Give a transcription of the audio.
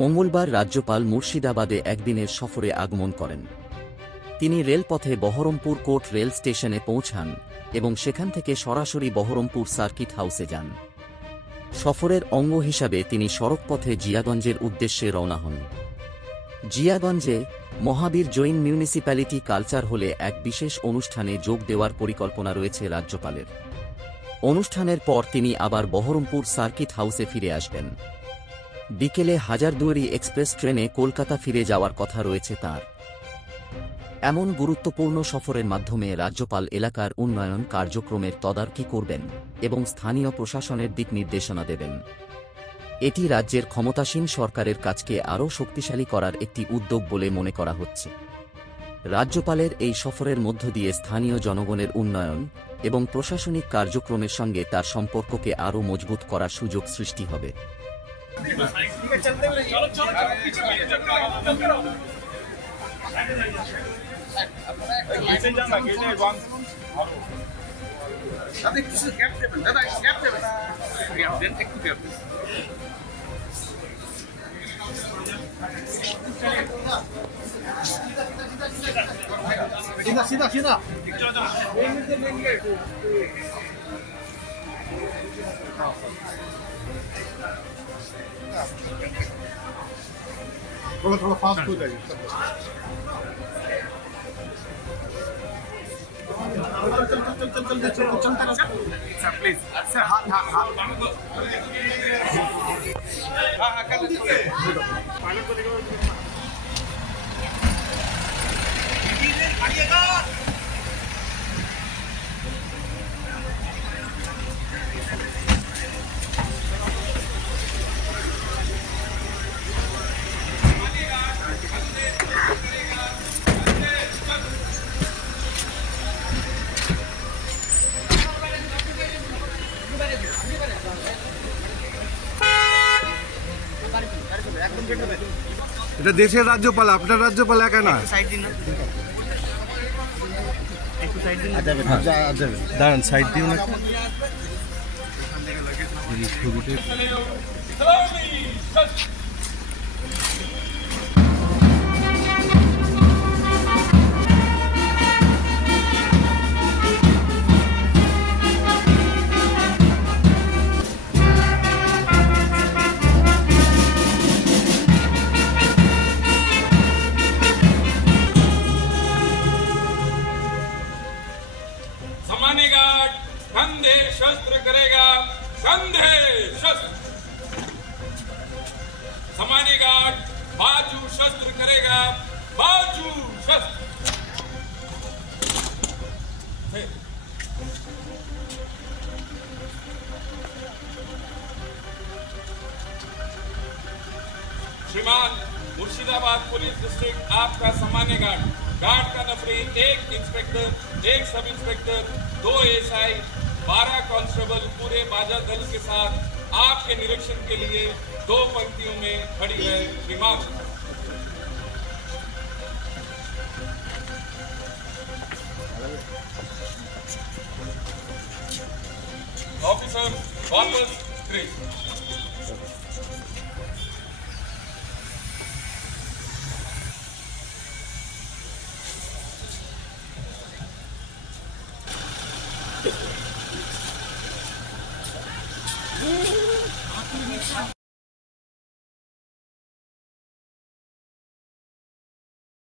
মঙ্গলবার রাজ্যপাল মুর্শিদাবাদে একদিনের সফরে আগমন করেন। তিনি রেলপথে বহরমপুর কোর্ট রেল স্টেশনে পৌঁছান এবং সেখান থেকে সরাসরি বহরমপুর সার্কিট হাউসে যান। সফরের অঙ্গ হিসাবে তিনি সড়কপথে জিয়াগঞ্জের উদ্দেশ্যে রওনা হন। জিয়াগঞ্জে মহাবীর জৈন মিউনিসিপ্যালিটি কালচার হলে এক বিশেষ অনুষ্ঠানে যোগ দেওয়ার পরিকল্পনা রয়েছে রাজ্যপালের। অনুষ্ঠানের পর তিনি আবার বহরমপুর সার্কিট হাউসে ফিরে আসবেন। বিকেলে হাজারদুয়ারি এক্সপ্রেস ট্রেনে কলকাতা ফিরে যাওয়ার কথা রয়েছে তাঁর। এমন গুরুত্বপূর্ণ সফরের মাধ্যমে রাজ্যপাল এলাকার উন্নয়ন কার্যক্রমের তদারকি করবেন এবং স্থানীয় প্রশাসনের দিক নির্দেশনা দেবেন। এটি রাজ্যের ক্ষমতাসীন সরকারের কাজকে আরও শক্তিশালী করার একটি উদ্যোগ বলে মনে করা হচ্ছে। রাজ্যপালের এই সফরের মধ্য দিয়ে স্থানীয় জনগণের উন্নয়ন এবং প্রশাসনিক কার্যক্রমের সঙ্গে তার সম্পর্ককে আরও মজবুত করার সুযোগ সৃষ্টি হবে। सीधा सीधा थोड़ा थोड़ा फास्ट हो जाइए। चल प्लीज सर हाथ हाथ हाथ हाँ कर लीजिए। এটা দেশের রাজ্যপাল, আপনার রাজ্যপাল একা না। দাঁড়ান সাইড দিও না। सम्मानी गार्ड कंधे शस्त्र करेगा, कंधे शस्त्र। सम्मानी गार्ड बाजू शस्त्र करेगा, बाजू शस्त्र। श्रीमान मुर्शिदाबाद पुलिस डिस्ट्रिक्ट आपका सम्मानी गार्ड का नफरी 1 इंस्पेक्टर, 1 सब इंस्पेक्टर, 2 एएसआई, 12 कांस्टेबल पूरे बाजा दल के साथ आपके निरीक्षण के लिए 2 पंक्तियों में खड़ी है। श्रीमान ऑफिसर वापस क्रेज।